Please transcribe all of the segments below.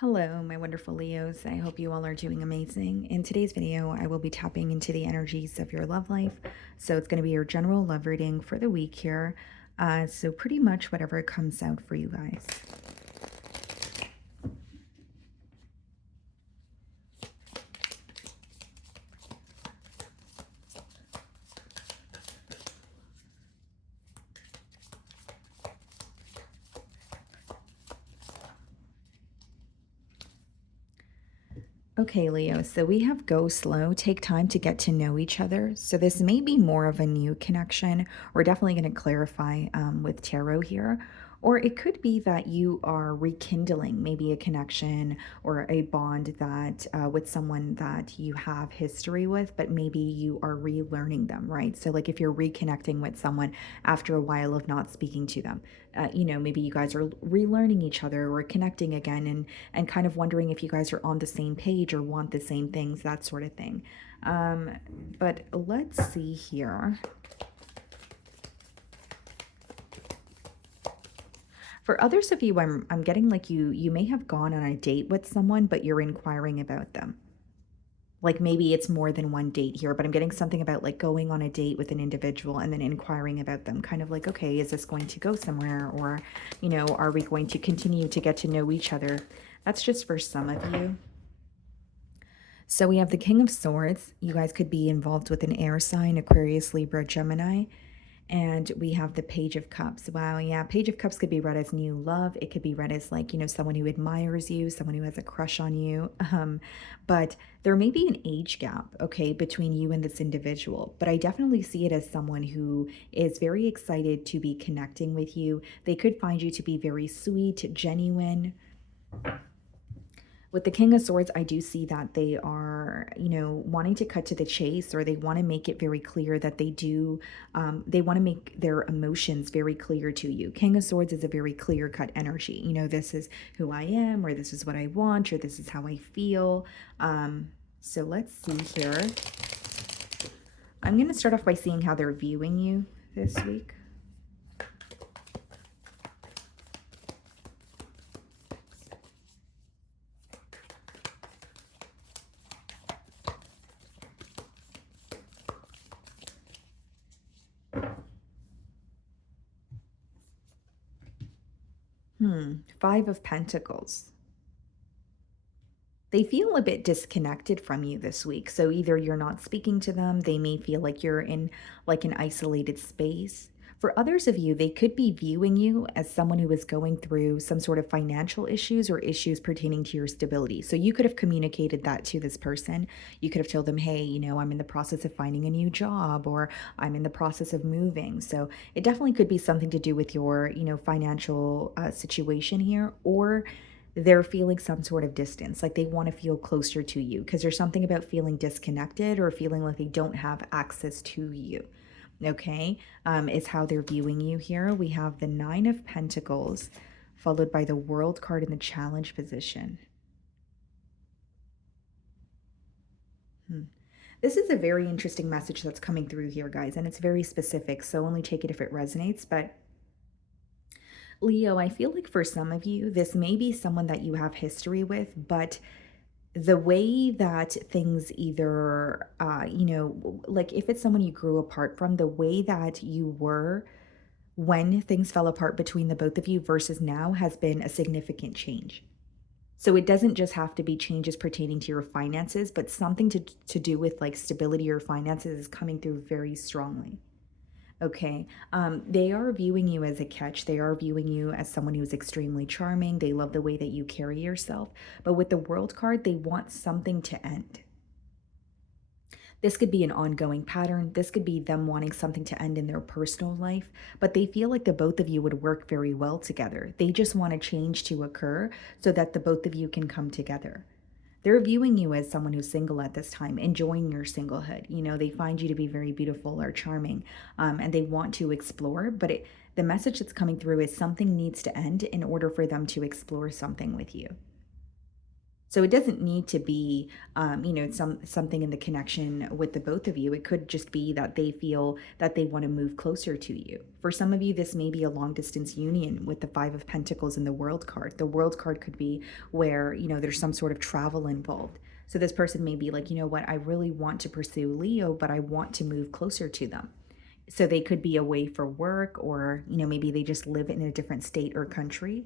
Hello, my wonderful Leos. I hope you all are doing amazing. In today's video, I will be tapping into the energies of your love life. So it's going to be your general love reading for the week here. So pretty much whatever comes out for you guys. Okay, Leo, so we have go slow, take time to get to know each other. So this may be more of a new connection. We're definitely going to clarify with tarot here. Or it could be that you are rekindling maybe a connection or a bond that with someone that you have history with, but maybe you are relearning them, right? So like if you're reconnecting with someone after a while of not speaking to them, maybe you guys are relearning each other or connecting again and kind of wondering if you guys are on the same page or want the same things, that sort of thing. Um, but let's see here. For others of you, I'm getting like you may have gone on a date with someone, but you're inquiring about them. Like maybe it's more than one date here, but I'm getting something about like going on a date with an individual and then inquiring about them, kind of like, okay, is this going to go somewhere? Or, are we going to continue to get to know each other? That's just for some of you. So we have the King of Swords. You guys could be involved with an air sign, Aquarius, Libra, Gemini. And we have the Page of Cups. Wow, yeah, Page of Cups could be read as new love. It could be read as like, someone who admires you, someone who has a crush on you. But there may be an age gap, okay, between you and this individual. But I definitely see it as someone who is very excited to be connecting with you. They could find you to be very sweet, genuine. With the King of Swords, I do see that they are, wanting to cut to the chase, or they want to make it very clear that they want to make their emotions very clear to you. King of Swords is a very clear cut energy. This is who I am, or this is what I want, or this is how I feel. So let's see here. I'm going to start off by seeing how they're viewing you this week. 5 of Pentacles. They feel a bit disconnected from you this week. So either you're not speaking to them, they may feel like you're in like an isolated space. For others of you, they could be viewing you as someone who is going through some sort of financial issues or issues pertaining to your stability. So you could have communicated that to this person. You could have told them, hey, I'm in the process of finding a new job, or I'm in the process of moving. So it definitely could be something to do with your, financial situation here, or they're feeling some sort of distance, like they want to feel closer to you because there's something about feeling disconnected or feeling like they don't have access to you. Okay, is how they're viewing you here. We have the Nine of Pentacles, followed by the World card in the challenge position. This is a very interesting message that's coming through here, guys, and it's very specific, so only take it if it resonates. But Leo, I feel like for some of you, this may be someone that you have history with, but the way that things either, like if it's someone you grew apart from, the way that you were when things fell apart between the both of you versus now has been a significant change. So it doesn't just have to be changes pertaining to your finances, but something to do with like stability or finances is coming through very strongly. Okay. They are viewing you as a catch. They are viewing you as someone who's extremely charming. They love the way that you carry yourself. But with the World card, they want something to end. This could be an ongoing pattern. This could be them wanting something to end in their personal life, but they feel like the both of you would work very well together. They just want a change to occur so that the both of you can come together. They're viewing you as someone who's single at this time, enjoying your singlehood. They find you to be very beautiful or charming, and they want to explore. But the message that's coming through is something needs to end in order for them to explore something with you. So it doesn't need to be, something in the connection with the both of you. It could just be that they feel that they want to move closer to you. For some of you, this may be a long distance union with the Five of Pentacles and the World card. The World card could be where, there's some sort of travel involved. So this person may be like, you know what, I really want to pursue Leo, but I want to move closer to them. So they could be away for work, or, maybe they just live in a different state or country,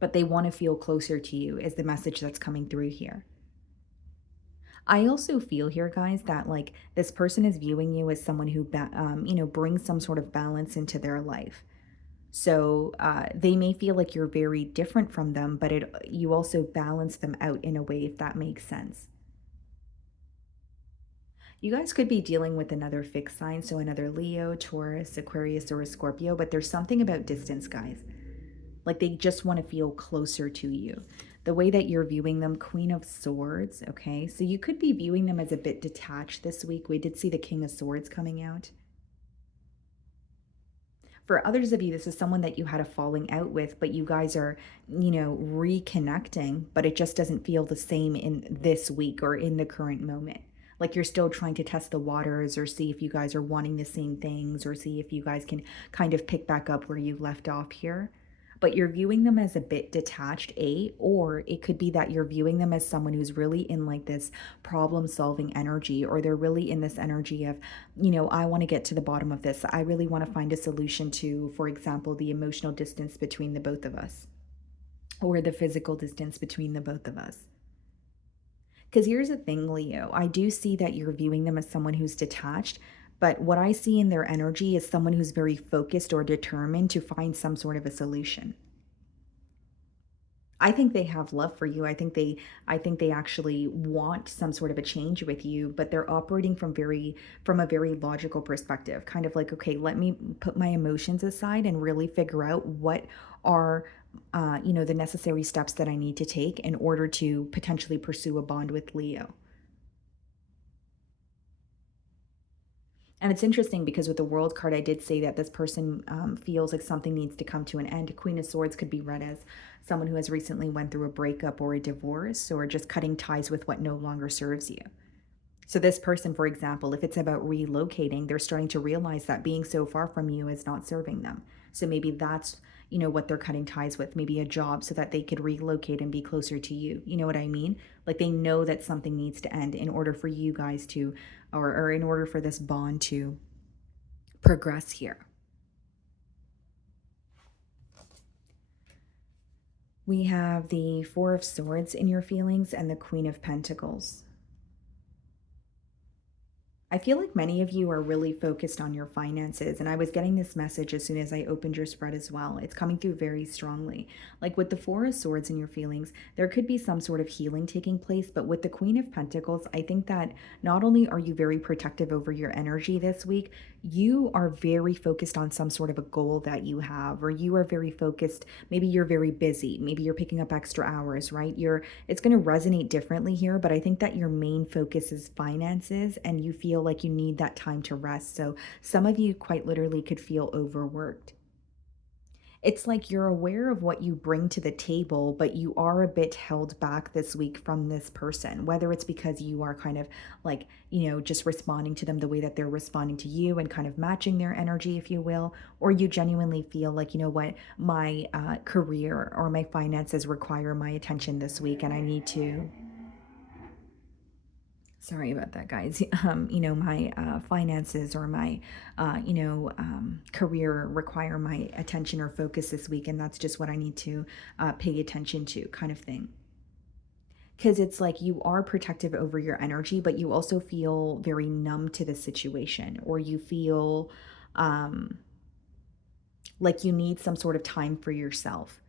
but they want to feel closer to you, is the message that's coming through here. I also feel here, guys, that like this person is viewing you as someone who, brings some sort of balance into their life. So they may feel like you're very different from them, but you also balance them out in a way, if that makes sense. You guys could be dealing with another fixed sign, so another Leo, Taurus, Aquarius, or a Scorpio, but there's something about distance, guys. Like they just want to feel closer to you. The way that you're viewing them, Queen of Swords, okay? So you could be viewing them as a bit detached this week. We did see the King of Swords coming out. For others of you, this is someone that you had a falling out with, but you guys are, reconnecting, but it just doesn't feel the same in this week or in the current moment. Like you're still trying to test the waters or see if you guys are wanting the same things or see if you guys can kind of pick back up where you left off here. But you're viewing them as a bit detached, or it could be that you're viewing them as someone who's really in like this problem solving energy, or they're really in this energy of, I want to get to the bottom of this. I really want to find a solution to, for example, the emotional distance between the both of us, or the physical distance between the both of us. Because here's the thing, Leo, I do see that you're viewing them as someone who's detached, but what I see in their energy is someone who's very focused or determined to find some sort of a solution. I think they have love for you. I think they actually want some sort of a change with you, but they're operating from a very logical perspective. Kind of like, okay, let me put my emotions aside and really figure out what are the necessary steps that I need to take in order to potentially pursue a bond with Leo. And it's interesting because with the World card, I did say that this person feels like something needs to come to an end. Queen of Swords could be read as someone who has recently went through a breakup or a divorce, or just cutting ties with what no longer serves you. So this person, for example, if it's about relocating, they're starting to realize that being so far from you is not serving them. So maybe that's, what they're cutting ties with, maybe a job so that they could relocate and be closer to you. You know what I mean? Like they know that something needs to end in order for you guys to, or in order for this bond to progress here. We have the Four of Swords in your feelings and the Queen of Pentacles. I feel like many of you are really focused on your finances, and I was getting this message as soon as I opened your spread as well. It's coming through very strongly. Like with the Four of Swords in your feelings, there could be some sort of healing taking place, but with the Queen of Pentacles, I think that not only are you very protective over your energy this week, you are very focused on some sort of a goal that you have, or you are very focused. Maybe you're very busy, maybe you're picking up extra hours, right? It's going to resonate differently here, but I think that your main focus is finances and you feel like you need that time to rest. So some of you quite literally could feel overworked. It's like you're aware of what you bring to the table, but you are a bit held back this week from this person, whether it's because you are kind of like, just responding to them the way that they're responding to you and kind of matching their energy, if you will, or you genuinely feel like, you know what, my career or my finances require my attention this week and I need to. Sorry about that, guys. My finances or my, career require my attention or focus this week, and that's just what I need to pay attention to, kind of thing. Because it's like you are protective over your energy, but you also feel very numb to the situation, or you feel um, like you need some sort of time for yourself.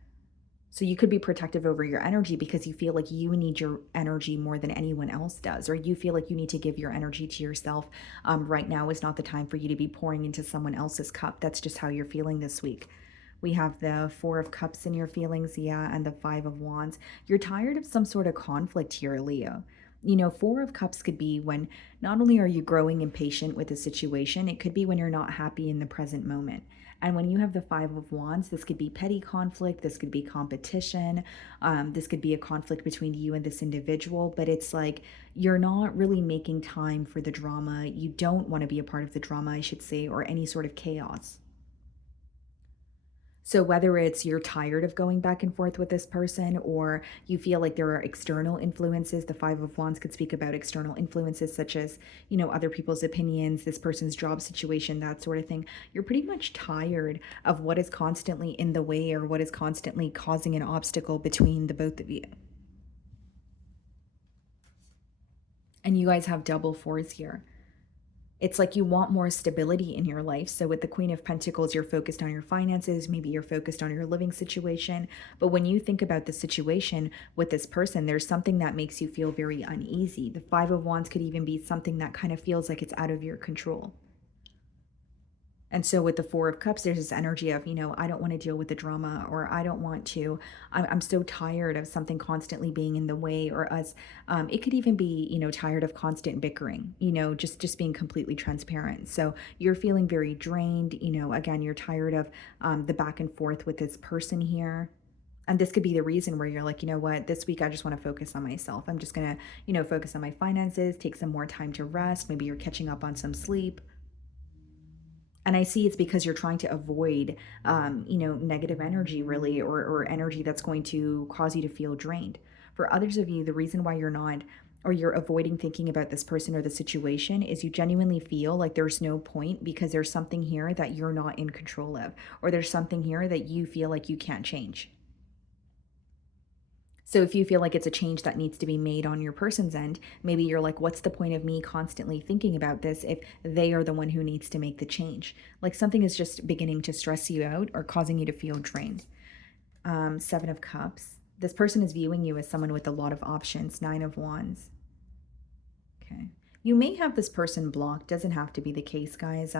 So you could be protective over your energy because you feel like you need your energy more than anyone else does, or you feel like you need to give your energy to yourself. Right now is not the time for you to be pouring into someone else's cup. That's just how you're feeling this week. We have the Four of Cups in your feelings, yeah, and the Five of Wands. You're tired of some sort of conflict here, Leo. Four of Cups could be when not only are you growing impatient with a situation, it could be when you're not happy in the present moment. And when you have the Five of Wands, this could be petty conflict, this could be competition, this could be a conflict between you and this individual, but it's like you're not really making time for the drama. You don't want to be a part of the drama, I should say, or any sort of chaos. So whether it's you're tired of going back and forth with this person, or you feel like there are external influences, the Five of Wands could speak about external influences such as, other people's opinions, this person's job situation, that sort of thing. You're pretty much tired of what is constantly in the way or what is constantly causing an obstacle between the both of you. And you guys have double fours here. It's like you want more stability in your life. So with the Queen of Pentacles, you're focused on your finances, maybe you're focused on your living situation. But when you think about the situation with this person, there's something that makes you feel very uneasy. The Five of Wands could even be something that kind of feels like it's out of your control. And so with the Four of Cups, there's this energy of, I don't want to deal with the drama, or I don't want to, I'm so tired of something constantly being in the way, or us. It could even be, tired of constant bickering, just being completely transparent. So you're feeling very drained, again, you're tired of the back and forth with this person here. And this could be the reason where you're like, you know what, this week I just want to focus on myself. I'm just going to, focus on my finances, take some more time to rest. Maybe you're catching up on some sleep. And I see it's because you're trying to avoid, negative energy, really, or energy that's going to cause you to feel drained. For others of you, the reason why you're not, or you're avoiding thinking about this person or the situation, is you genuinely feel like there's no point because there's something here that you're not in control of, or there's something here that you feel like you can't change. So if you feel like it's a change that needs to be made on your person's end, maybe you're like, what's the point of me constantly thinking about this if they are the one who needs to make the change? Like something is just beginning to stress you out or causing you to feel drained. Seven of Cups. This person is viewing you as someone with a lot of options. Nine of Wands. Okay. You may have this person blocked. Doesn't have to be the case, guys.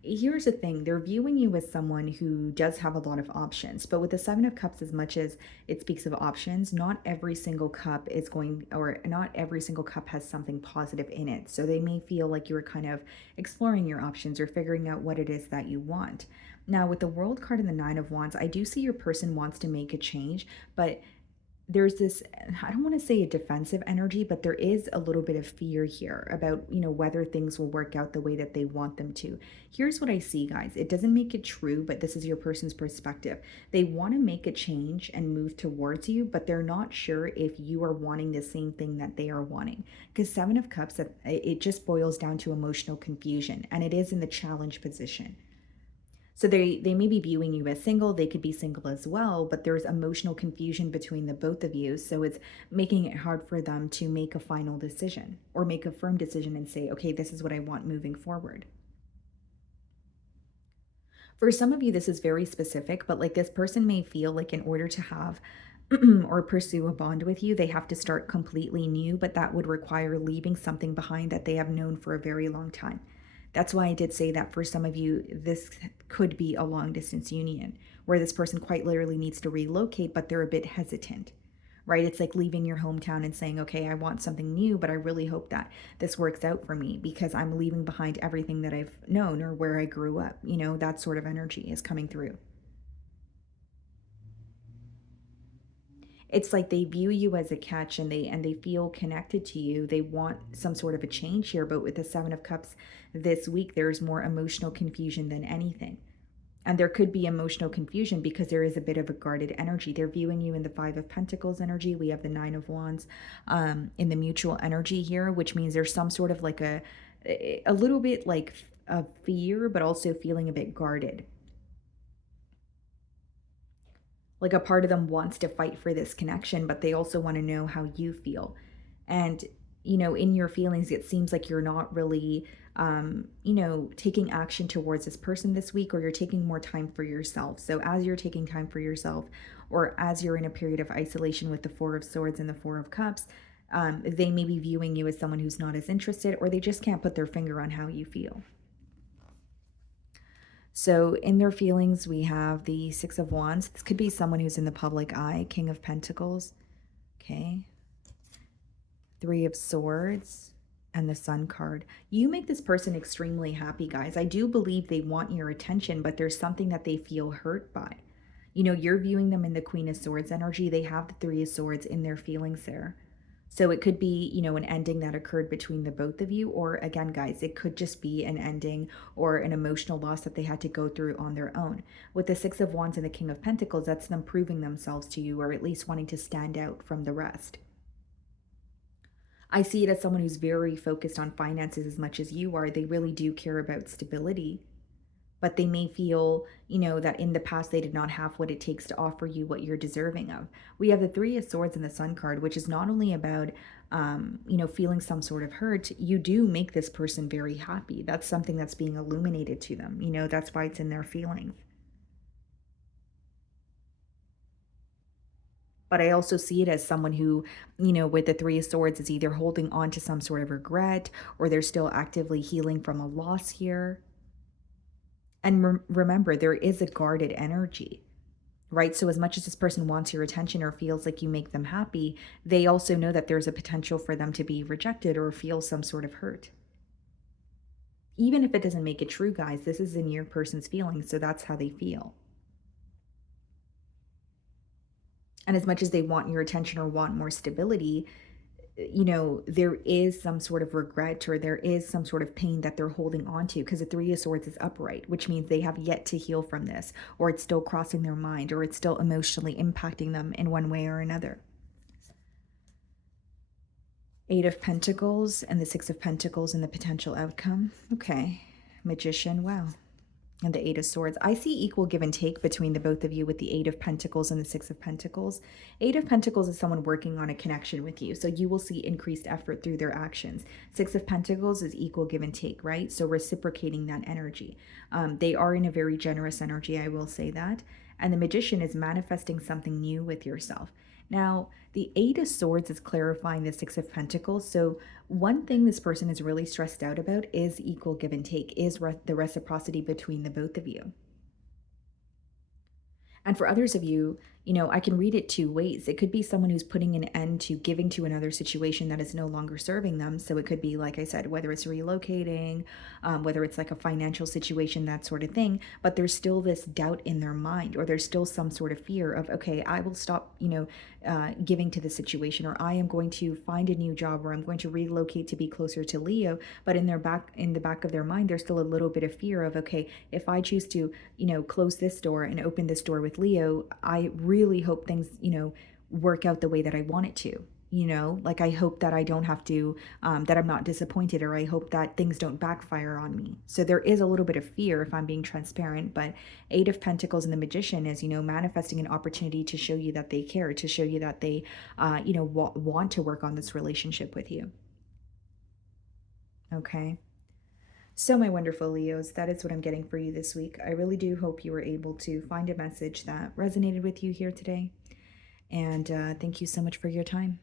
Here's the thing, they're viewing you as someone who does have a lot of options, but with the Seven of Cups, as much as it speaks of options, not every single cup is going, or not every single cup has something positive in it. So they may feel like you're kind of exploring your options or figuring out what it is that you want. Now with the World card and the Nine of Wands, I do see your person wants to make a change, but there's this, I don't want to say a defensive energy, but there is a little bit of fear here about, whether things will work out the way that they want them to. Here's what I see, guys. It doesn't make it true, but this is your person's perspective. They want to make a change and move towards you, but they're not sure if you are wanting the same thing that they are wanting. Because Seven of Cups, it just boils down to emotional confusion, and it is in the challenge position. So they may be viewing you as single, they could be single as well, but there's emotional confusion between the both of you. So it's making it hard for them to make a final decision or make a firm decision and say, okay, this is what I want moving forward. For some of you, this is very specific, but like this person may feel like in order to have or pursue a bond with you, they have to start completely new, but that would require leaving something behind that they have known for a very long time. That's why I did say that for some of you, this could be a long distance union where this person quite literally needs to relocate, but they're a bit hesitant, right? It's like leaving your hometown and saying, okay, I want something new, but I really hope that this works out for me because I'm leaving behind everything that I've known or where I grew up. That sort of energy is coming through. It's like they view you as a catch, and they feel connected to you. They want some sort of a change here, but with the Seven of Cups this week, there's more emotional confusion than anything. And there could be emotional confusion because there is a bit of a guarded energy. They're viewing you in the Five of Pentacles energy. We have the Nine of Wands in the mutual energy here, which means there's some sort of like a little bit like a fear, but also feeling a bit guarded. Like a part of them wants to fight for this connection, but they also want to know how you feel. And, in your feelings, it seems like you're not really, taking action towards this person this week, or you're taking more time for yourself. So as you're taking time for yourself, or as you're in a period of isolation with the Four of Swords and the Four of Cups, they may be viewing you as someone who's not as interested, or they just can't put their finger on how you feel. So in their feelings, we have the Six of Wands. This could be someone who's in the public eye. King of Pentacles. Okay. Three of Swords. and the Sun card. You make this person extremely happy, guys. I do believe they want your attention, but there's something that they feel hurt by. You're viewing them in the Queen of Swords energy. They have the Three of Swords in their feelings there. So it could be, an ending that occurred between the both of you, or again, guys, it could just be an ending or an emotional loss that they had to go through on their own. With the Six of Wands and the King of Pentacles, that's them proving themselves to you, or at least wanting to stand out from the rest. I see it as someone who's very focused on finances as much as you are. They really do care about stability, but they may feel, that in the past they did not have what it takes to offer you what you're deserving of. We have the Three of Swords and the Sun card, which is not only about, feeling some sort of hurt. You do make this person very happy. That's something that's being illuminated to them. That's why it's in their feelings. But I also see it as someone who, with the Three of Swords, is either holding on to some sort of regret, or they're still actively healing from a loss here. And remember, there is a guarded energy, right? So, as much as this person wants your attention or feels like you make them happy, they also know that there's a potential for them to be rejected or feel some sort of hurt. Even if it doesn't make it true, guys, this is in your person's feelings. So, that's how they feel. And as much as they want your attention or want more stability, there is some sort of regret, or there is some sort of pain that they're holding on to, because the Three of Swords is upright, which means they have yet to heal from this, or it's still crossing their mind, or it's still emotionally impacting them in one way or another. Eight of Pentacles and the Six of Pentacles and the potential outcome. Okay. Magician. Wow. And the Eight of Swords. I see equal give and take between the both of you with the Eight of Pentacles and the Six of Pentacles. Eight of Pentacles is someone working on a connection with you, so you will see increased effort through their actions. Six of Pentacles is equal give and take, right? So reciprocating that energy. They are in a very generous energy, I will say that. And the Magician is manifesting something new with yourself. Now, the Eight of Swords is clarifying the Six of Pentacles. So one thing this person is really stressed out about is equal give and take, is the reciprocity between the both of you. And for others of you, I can read it two ways. It could be someone who's putting an end to giving to another situation that is no longer serving them. So it could be, like I said, whether it's relocating, whether it's like a financial situation, that sort of thing. But there's still this doubt in their mind, or there's still some sort of fear of, okay, I will stop, giving to the situation, or I am going to find a new job, or I'm going to relocate to be closer to Leo. But in the back of their mind, there's still a little bit of fear of, okay, if I choose to, close this door and open this door with Leo, I really hope things, work out the way that I want it to. Like, I hope that I don't have to, that I'm not disappointed, or I hope that things don't backfire on me. So there is a little bit of fear, if I'm being transparent. But Eight of Pentacles and the Magician is, manifesting an opportunity to show you that they care, to show you that they, want to work on this relationship with you. Okay. So, my wonderful Leos, that is what I'm getting for you this week. I really do hope you were able to find a message that resonated with you here today. And thank you so much for your time.